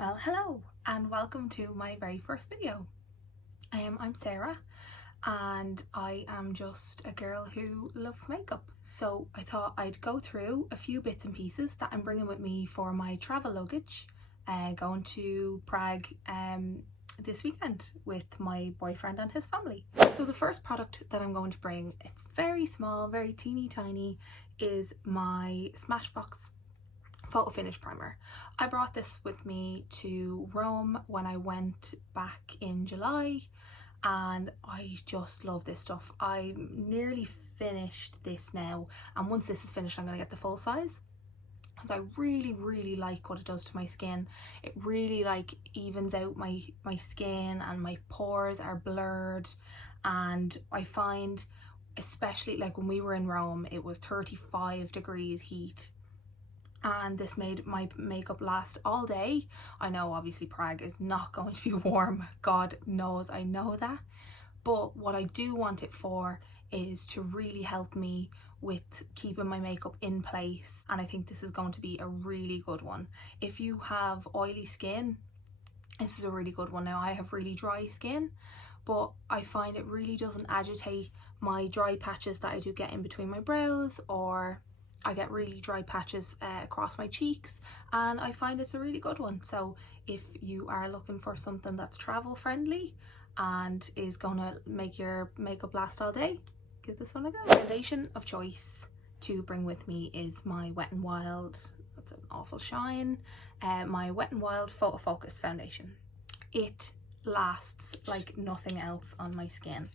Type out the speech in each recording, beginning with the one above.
Well, hello and welcome to my very first video. I'm Sarah and I am just a girl who loves makeup. So I thought I'd go through a few bits and pieces that I'm bringing with me for my travel luggage, going to Prague this weekend with my boyfriend and his family. So the first product that I'm going to bring, it's very small, very teeny tiny, is my Smashbox photo finish primer. I brought this with me to Rome when I went back in July and I just love this stuff. I nearly finished this now, and once this is finished I'm going to get the full size. So I really like what it does to my skin. It really evens out my skin, and my pores are blurred. And I find, especially when we were in Rome, it was 35 degrees heat, and this made my makeup last all day. I know obviously Prague is not going to be warm, God knows, I know that, but what I do want it for is to really help me with keeping my makeup in place, and I think this is going to be a really good one. If you have oily skin, this is a really good one. Now I have really dry skin, but I find it really doesn't agitate my dry patches that I do get in between my brows, or I get really dry patches across my cheeks, and I find it's a really good one. So if you are looking for something that's travel friendly and is gonna make your makeup last all day, give this one a go. Foundation of choice to bring with me is my Wet n Wild, that's an awful shine, my Wet n Wild Photo Focus foundation. It lasts like nothing else on my skin.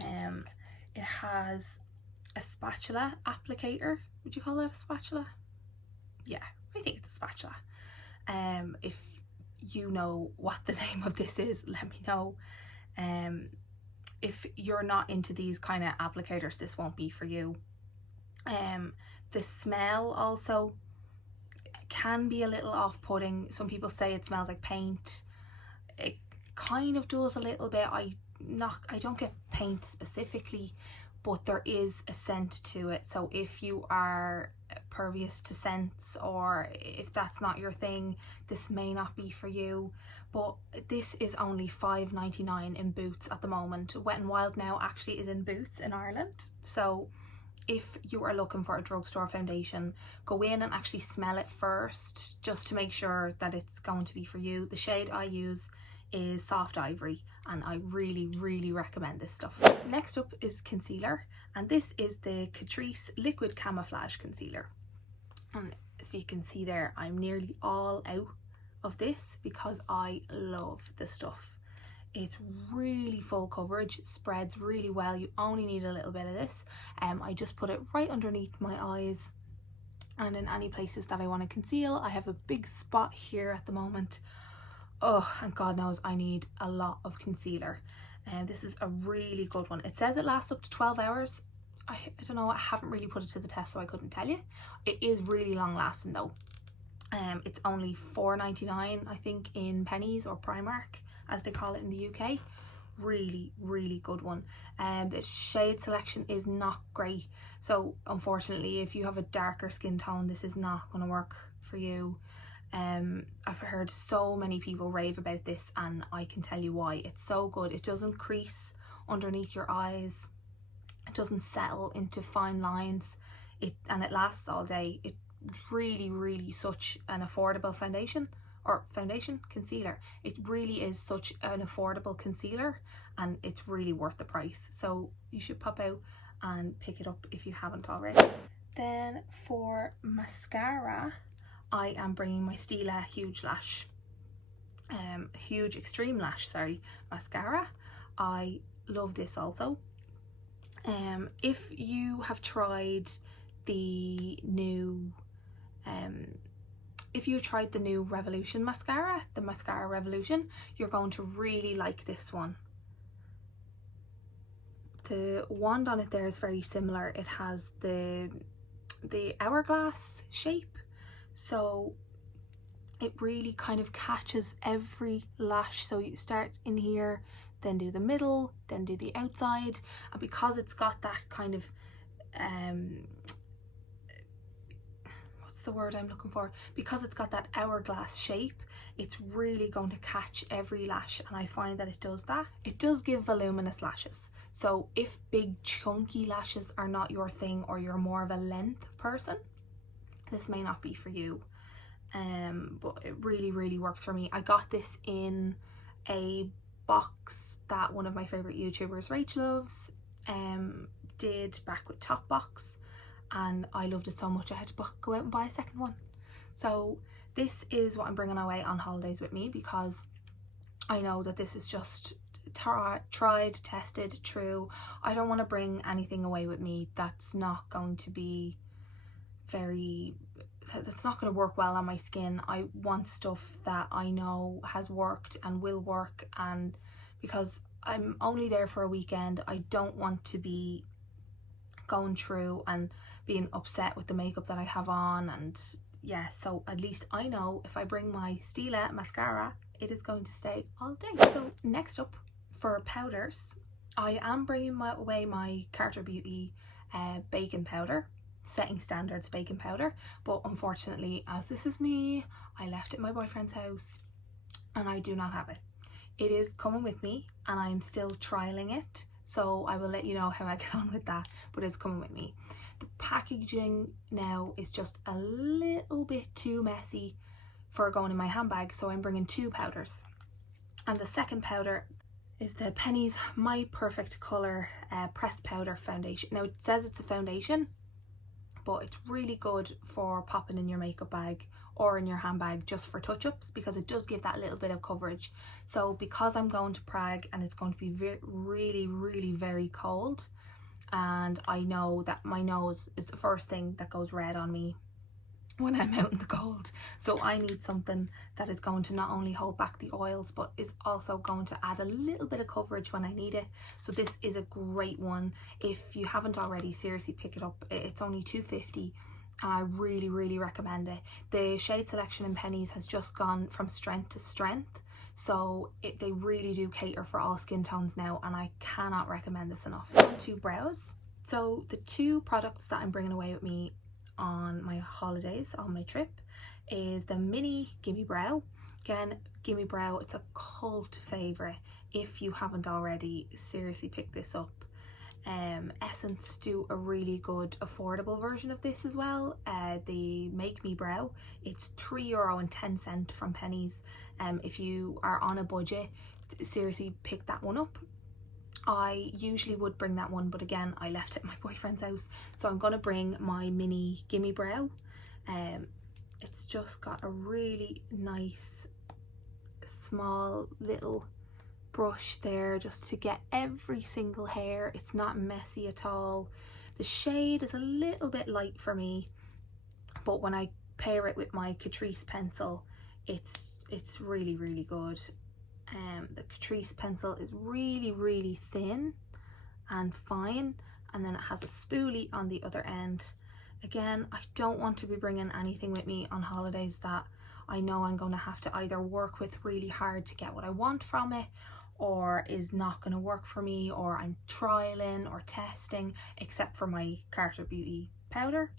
It has a spatula applicator. Would you call that a spatula? Yeah, I think it's a spatula. If you know what the name of this is, let me know. If you're not into these kind of applicators, this won't be for you. The smell also can be a little off-putting. Some people say it smells like paint. It kind of does a little bit. I don't get paint specifically, but there is a scent to it. So if you are pervious to scents, or if that's not your thing, this may not be for you. But this is only $5.99 in Boots at the moment. Wet n Wild now actually is in Boots in Ireland. So if you are looking for a drugstore foundation, go in and actually smell it first, just to make sure that it's going to be for you. The shade I use is Soft Ivory, and I really recommend this stuff. Next up is concealer, and this is the Catrice Liquid Camouflage Concealer. And as you can see there, I'm nearly all out of this because I love the stuff. It's really full coverage, spreads really well. You only need a little bit of this. I just put it right underneath my eyes and in any places that I want to conceal. I have a big spot here at the moment. Oh, and God knows I need a lot of concealer, and this is a really good one. It says it lasts up to 12 hours. I don't know, I haven't really put it to the test, so I couldn't tell you. It is really long lasting though. It's only $4.99 I think in Pennies, or Primark as they call it in the UK. Really good one. The shade selection is not great, so unfortunately if you have a darker skin tone, this is not going to work for you. I've heard so many people rave about this, and I can tell you why. It's so good. It doesn't crease underneath your eyes, it doesn't settle into fine lines, and it lasts all day. It's really such an affordable concealer. It really is such an affordable concealer, and it's really worth the price. So you should pop out and pick it up if you haven't already. Then for mascara, I am bringing my Stila Huge Extreme Lash mascara. I love this also. If you have tried the new Revolution mascara, the Mascara Revolution, you're going to really like this one. The wand on it there is very similar. It has the hourglass shape, so it really kind of catches every lash. So you start in here, then do the middle, then do the outside, and because it's got that kind of what's the word I'm looking for? Because it's got that hourglass shape, it's really going to catch every lash, and I find that it does that. It does give voluminous lashes, so if big chunky lashes are not your thing, or you're more of a length person, this may not be for you. But it really works for me. I got this in a box that one of my favorite YouTubers, Rach Loves, did back with Top Box, and I loved it so much I had to go out and buy a second one. So this is what I'm bringing away on holidays with me, because I know that this is just tried, tested, true. I don't want to bring anything away with me that's not going to be that's not going to work well on my skin. I want stuff that I know has worked and will work, and because I'm only there for a weekend, I don't want to be going through and being upset with the makeup that I have on. And yeah, so at least I know if I bring my Stila mascara, it is going to stay all day. So next up, for powders, I am bringing away my Carter Beauty baking powder, Setting Standards baking powder, but unfortunately, as this is me, I left it at my boyfriend's house and I do not have it. It is coming with me and I'm still trialing it, so I will let you know how I get on with that, but it's coming with me. The packaging now is just a little bit too messy for going in my handbag, so I'm bringing 2 powders. And the second powder is the Penny's My Perfect Colour pressed powder foundation. Now it says it's a foundation, but it's really good for popping in your makeup bag or in your handbag just for touch-ups, because it does give that little bit of coverage. So because I'm going to Prague and it's going to be really very cold, and I know that my nose is the first thing that goes red on me when I'm out in the cold, so I need something that is going to not only hold back the oils but is also going to add a little bit of coverage when I need it. So this is a great one. If you haven't already, seriously pick it up. It's only $2.50 and I really recommend it. The shade selection in Penny's has just gone from strength to strength, so they really do cater for all skin tones now, and I cannot recommend this enough. On to brows. So the 2 products that I'm bringing away with me on my holidays, on my trip, is the mini Gimme Brow. Again, Gimme Brow, it's a cult favorite. If you haven't already, seriously pick this up. Essence do a really good affordable version of this as well. The Make Me Brow, it's €3.10 from Penny's. If you are on a budget, seriously pick that one up. I usually would bring that one, but again, I left it at my boyfriend's house, so I'm gonna bring my mini Gimme Brow. It's just got a really nice small little brush there just to get every single hair. It's not messy at all. The shade is a little bit light for me, but when I pair it with my Catrice pencil, it's really good. The Catrice pencil is really thin and fine, and then it has a spoolie on the other end. Again, I don't want to be bringing anything with me on holidays that I know I'm going to have to either work with really hard to get what I want from it, or is not going to work for me, or I'm trialing or testing, except for my Carter Beauty powder.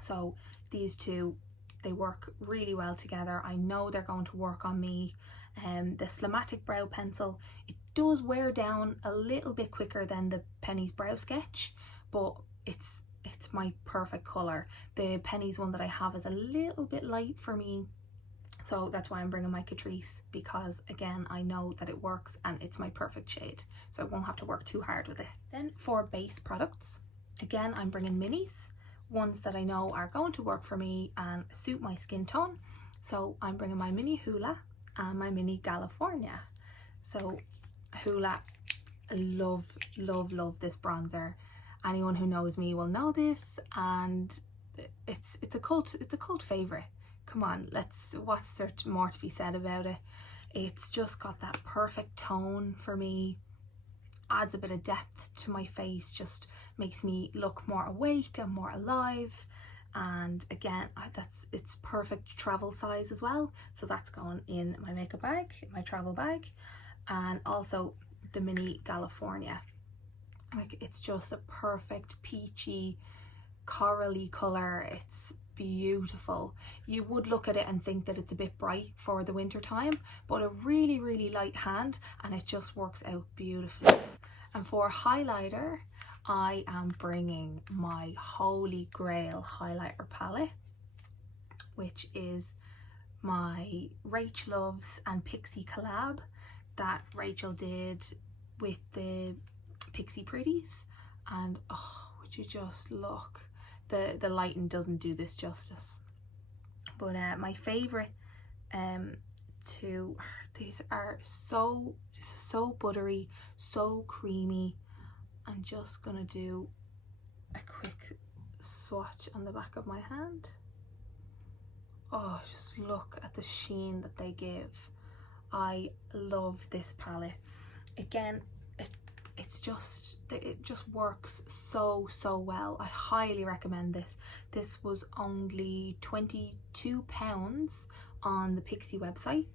So these 2, they work really well together. I know they're going to work on me. The Slamatic brow pencil, it does wear down a little bit quicker than the Penny's Brow Sketch, but it's my perfect colour. The Penny's one that I have is a little bit light for me, so that's why I'm bringing my Catrice, because again, I know that it works and it's my perfect shade, so I won't have to work too hard with it. Then for base products, again, I'm bringing minis, ones that I know are going to work for me and suit my skin tone. So I'm bringing my mini Hoola and my mini California. So Hoola, love this bronzer. Anyone who knows me will know this, and it's a cult favorite. Come on, what's there more to be said about it? It's just got that perfect tone for me, adds a bit of depth to my face, just makes me look more awake and more alive. And again, it's perfect travel size as well, so that's going in my makeup bag, my travel bag. And also the mini California, like, it's just a perfect peachy corally color. It's beautiful. You would look at it and think that it's a bit bright for the winter time, but a really light hand, and it just works out beautifully. And for highlighter, I am bringing my holy grail highlighter palette, which is my Rachel Loves and Pixie collab that Rachel did with the Pixie Pretties. And oh, would you just look, the lighting doesn't do this justice. But my favorite two, these are so buttery, so creamy. I'm just gonna do a quick swatch on the back of my hand. Oh, just look at the sheen that they give. I love this palette. Again, it just works so well. I highly recommend this. This was only £22 on the Pixie website.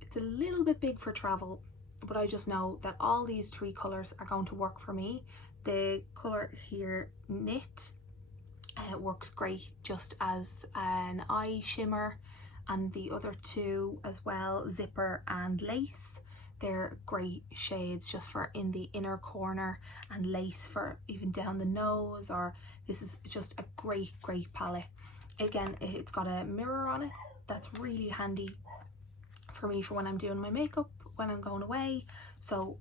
It's a little bit big for travel, but I just know that all these three colours are going to work for me. The colour here, Knit, works great just as an eye shimmer, and the other two as well, Zipper and Lace, they're great shades just for in the inner corner, and Lace for even down the nose. Or this is just a great palette. Again, it's got a mirror on it that's really handy for me for when I'm doing my makeup, when I'm going away. So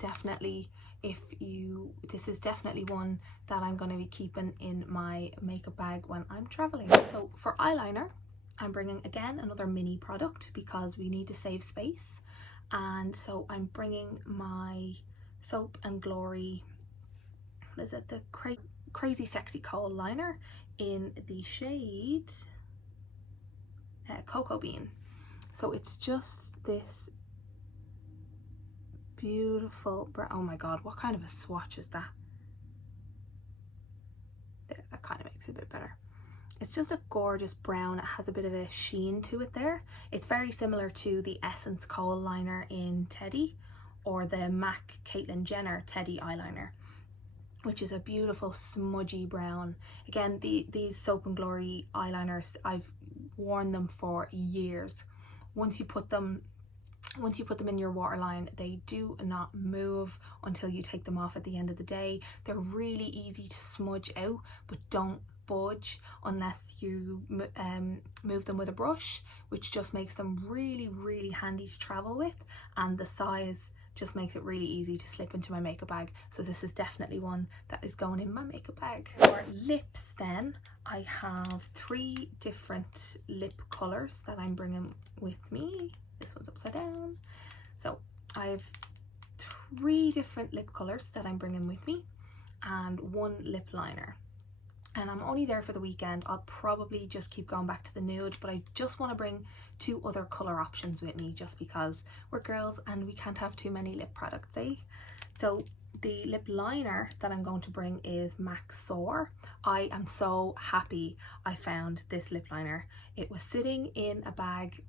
definitely, this is definitely one that I'm going to be keeping in my makeup bag when I'm traveling. So for eyeliner, I'm bringing again another mini product because we need to save space. And so I'm bringing my Soap and Glory, what is it, the Crazy Sexy Kohl liner in the shade Cocoa Bean. So it's just this beautiful brown. Oh my god, what kind of a swatch is that? There, that kind of makes it a bit better. It's just a gorgeous brown. It has a bit of a sheen to it there. It's very similar to the Essence Kohl liner in Teddy, or the MAC Caitlyn Jenner Teddy eyeliner, which is a beautiful smudgy brown. Again, these Soap and Glory eyeliners, I've worn them for years. Once you put them in your waterline, they do not move until you take them off at the end of the day. They're really easy to smudge out, but don't budge unless you move them with a brush, which just makes them really handy to travel with, and the size just makes it really easy to slip into my makeup bag. So this is definitely one that is going in my makeup bag. For lips then, I have 3 different lip colours that I'm bringing with me. This one's upside down. So I have 3 different lip colours that I'm bringing with me, and 1 lip liner. And I'm only there for the weekend. I'll probably just keep going back to the nude, but I just want to bring 2 other colour options with me just because we're girls and we can't have too many lip products, eh? So the lip liner that I'm going to bring is MAC Soar. I am so happy I found this lip liner. It was sitting in a bag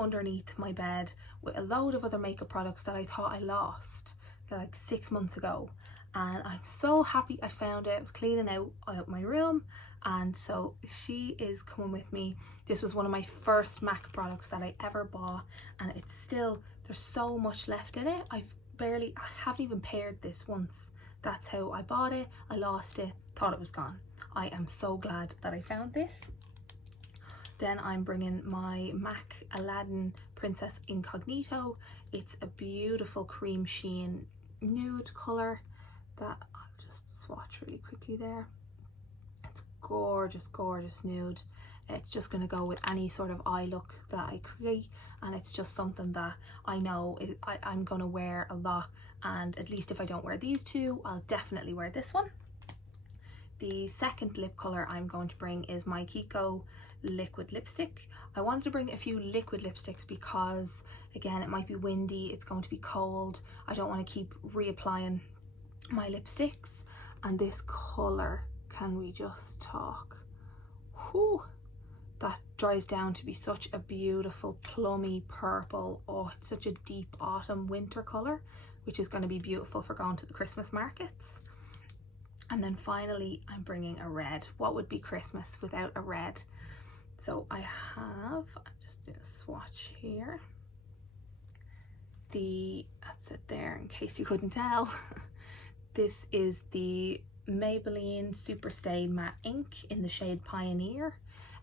underneath my bed with a load of other makeup products that I thought I lost like 6 months ago. And I'm so happy I found it. I was cleaning out my room, and so she is coming with me. This was one of my first MAC products that I ever bought, and it's still, there's so much left in it. I haven't even paired this once. That's how I bought it. I lost it, thought it was gone. I am so glad that I found this. Then I'm bringing my MAC Aladdin Princess Incognito. It's a beautiful cream sheen nude colour that I'll just swatch really quickly there. It's gorgeous nude. It's just going to go with any sort of eye look that I create, and it's just something that I know I'm going to wear a lot, and at least if I don't wear these 2, I'll definitely wear this one. The second lip colour I'm going to bring is my Kiko liquid lipstick. I wanted to bring a few liquid lipsticks because, again, it might be windy, it's going to be cold. I don't want to keep reapplying my lipsticks. And this colour, can we just talk? Whew, that dries down to be such a beautiful plummy purple. Oh, it's such a deep autumn winter colour, which is going to be beautiful for going to the Christmas markets. And then finally, I'm bringing a red. What would be Christmas without a red? So I'm just doing a swatch here. That's it there in case you couldn't tell. This is the Maybelline Superstay Matte Ink in the shade Pioneer.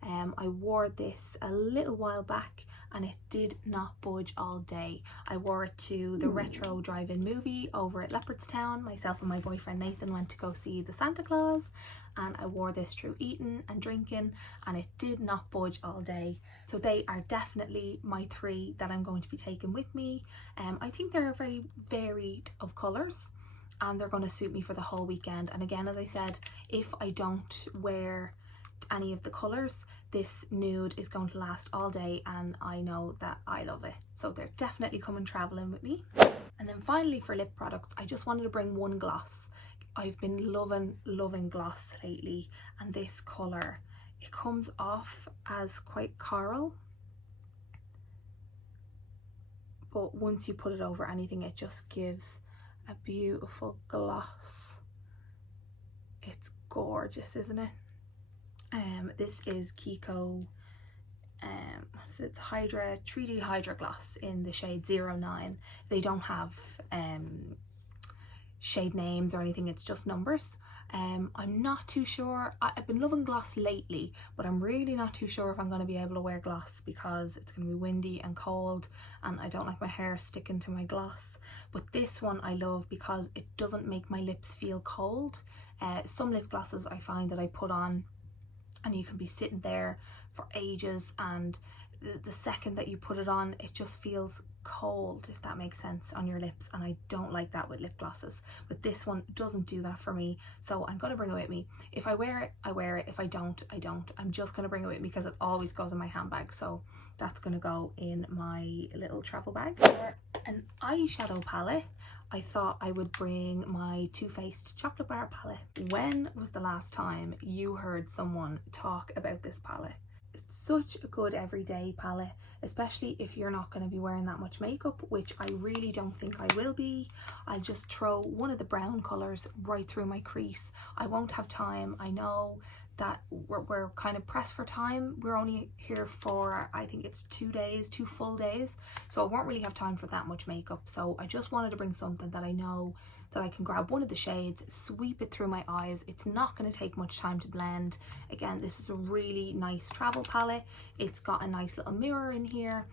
I wore this a little while back and it did not budge all day. I wore it to the retro drive-in movie over at Leopardstown. Myself and my boyfriend Nathan went to go see the Santa Claus, and I wore this through eating and drinking and it did not budge all day. So they are definitely my 3 that I'm going to be taking with me. I think they're very varied of colours and they're going to suit me for the whole weekend. And again, as I said, if I don't wear any of the colours, this nude is going to last all day and I know that I love it. So they're definitely coming travelling with me. And then finally for lip products, I just wanted to bring one gloss. I've been loving gloss lately, and this colour, it comes off as quite coral, but once you put it over anything it just gives a beautiful gloss. It's gorgeous, isn't it? This is Kiko, what is it, Hydra 3D Hydra Gloss in the shade 09. They don't have shade names or anything, it's just numbers. I'm not too sure. I've been loving gloss lately, but I'm really not too sure if I'm going to be able to wear gloss because it's going to be windy and cold and I don't like my hair sticking to my gloss. But this one I love because it doesn't make my lips feel cold. Some lip glosses I find that I put on and you can be sitting there for ages, and the second that you put it on it just feels cold, if that makes sense, on your lips, and I don't like that with lip glosses. But this one doesn't do that for me, so I'm going to bring it with me. If I wear it, I wear it. If I don't, I don't. I'm just going to bring it with me because it always goes in my handbag, so that's going to go in my little travel bag. For an eyeshadow palette, I thought I would bring my Too Faced Chocolate Bar palette. When was the last time you heard someone talk about this palette? It's such a good everyday palette, especially if you're not going to be wearing that much makeup, which I really don't think I will be. I'll just throw one of the brown colours right through my crease. I won't have time. I know that we're kind of pressed for time. We're only here for, I think it's 2 days, 2 full days, so I won't really have time for that much makeup. So I just wanted to bring something that I know that I can grab one of the shades, sweep it through my eyes. It's not going to take much time to blend. Again, this is a really nice travel palette. It's got a nice little mirror in here,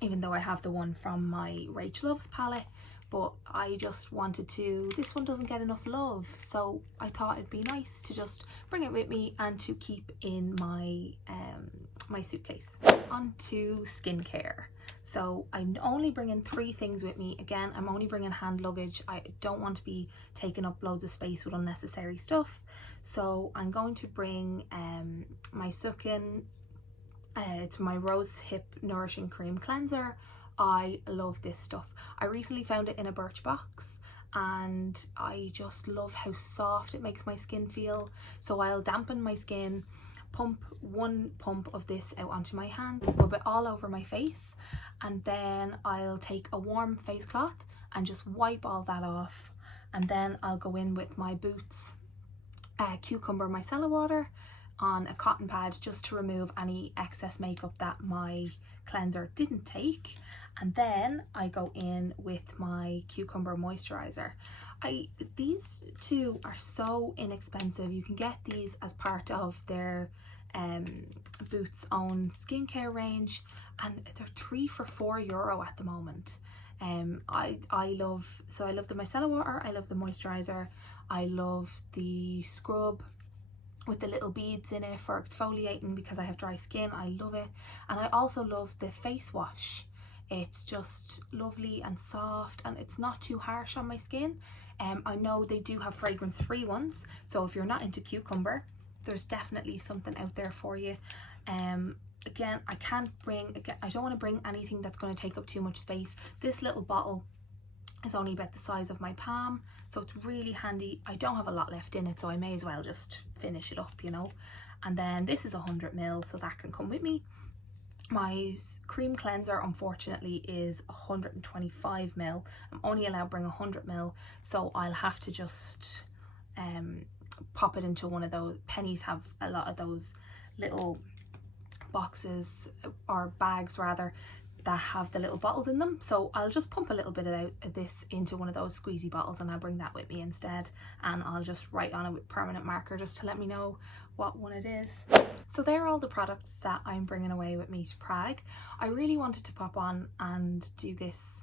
even though I have the one from my Rach Loves palette. But I just wanted to, this one doesn't get enough love, so I thought it'd be nice to just bring it with me and to keep in my my suitcase. On to skincare. So I'm only bringing 3 things with me. Again, I'm only bringing hand luggage. I don't want to be taking up loads of space with unnecessary stuff. So I'm going to bring my Sukin, it's my Rose Hip Nourishing Cream Cleanser. I love this stuff. I recently found it in a Birchbox and I just love how soft it makes my skin feel. So I'll dampen my skin, pump 1 pump of this out onto my hand, rub it all over my face, and then I'll take a warm face cloth and just wipe all that off. And then I'll go in with my Boots Cucumber Micellar Water on a cotton pad just to remove any excess makeup that my cleanser didn't take. And then I go in with my Cucumber Moisturizer. These 2 are so inexpensive. You can get these as part of their Boots own skincare range, and they're 3 for €4 at the moment. I love the micellar water, I love the moisturizer, I love the scrub with the little beads in it for exfoliating because I have dry skin. I love it. And I also love the face wash. It's just lovely and soft and it's not too harsh on my skin. I know they do have fragrance free ones, so if you're not into cucumber, there's definitely something out there for you. Again, I don't want to bring anything that's going to take up too much space. This little bottle is only about the size of my palm, so it's really handy. I don't have a lot left in it, so I may as well just finish it up, you know. And then this is 100ml, so that can come with me. My cream cleanser unfortunately is 125ml. I'm only allowed to bring 100ml, so I'll have to just pop it into one of those. Pennies have a lot of those little boxes, or bags rather, that have the little bottles in them. So I'll just pump a little bit of this into one of those squeezy bottles, and I'll bring that with me instead, and I'll just write on it with permanent marker just to let me know what one it is. So there are all the products that I'm bringing away with me to Prague. I really wanted to pop on and do this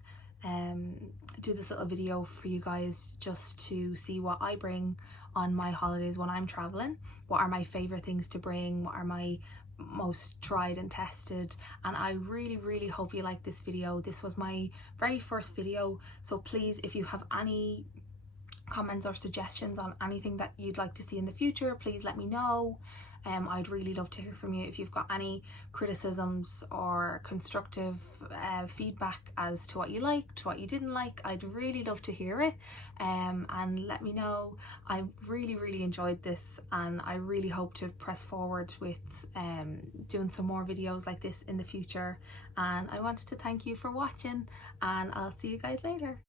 little video for you guys, just to see what I bring on my holidays when I'm traveling. What are my favorite things to bring? What are my most tried and tested? And I really hope you like this video. This was my very first video, so please, if you have any comments or suggestions on anything that you'd like to see in the future, please let me know. I'd really love to hear from you. If you've got any criticisms or constructive feedback as to what you liked, what you didn't like, I'd really love to hear it, and let me know. I really enjoyed this, and I really hope to press forward with doing some more videos like this in the future. And I wanted to thank you for watching, and I'll see you guys later.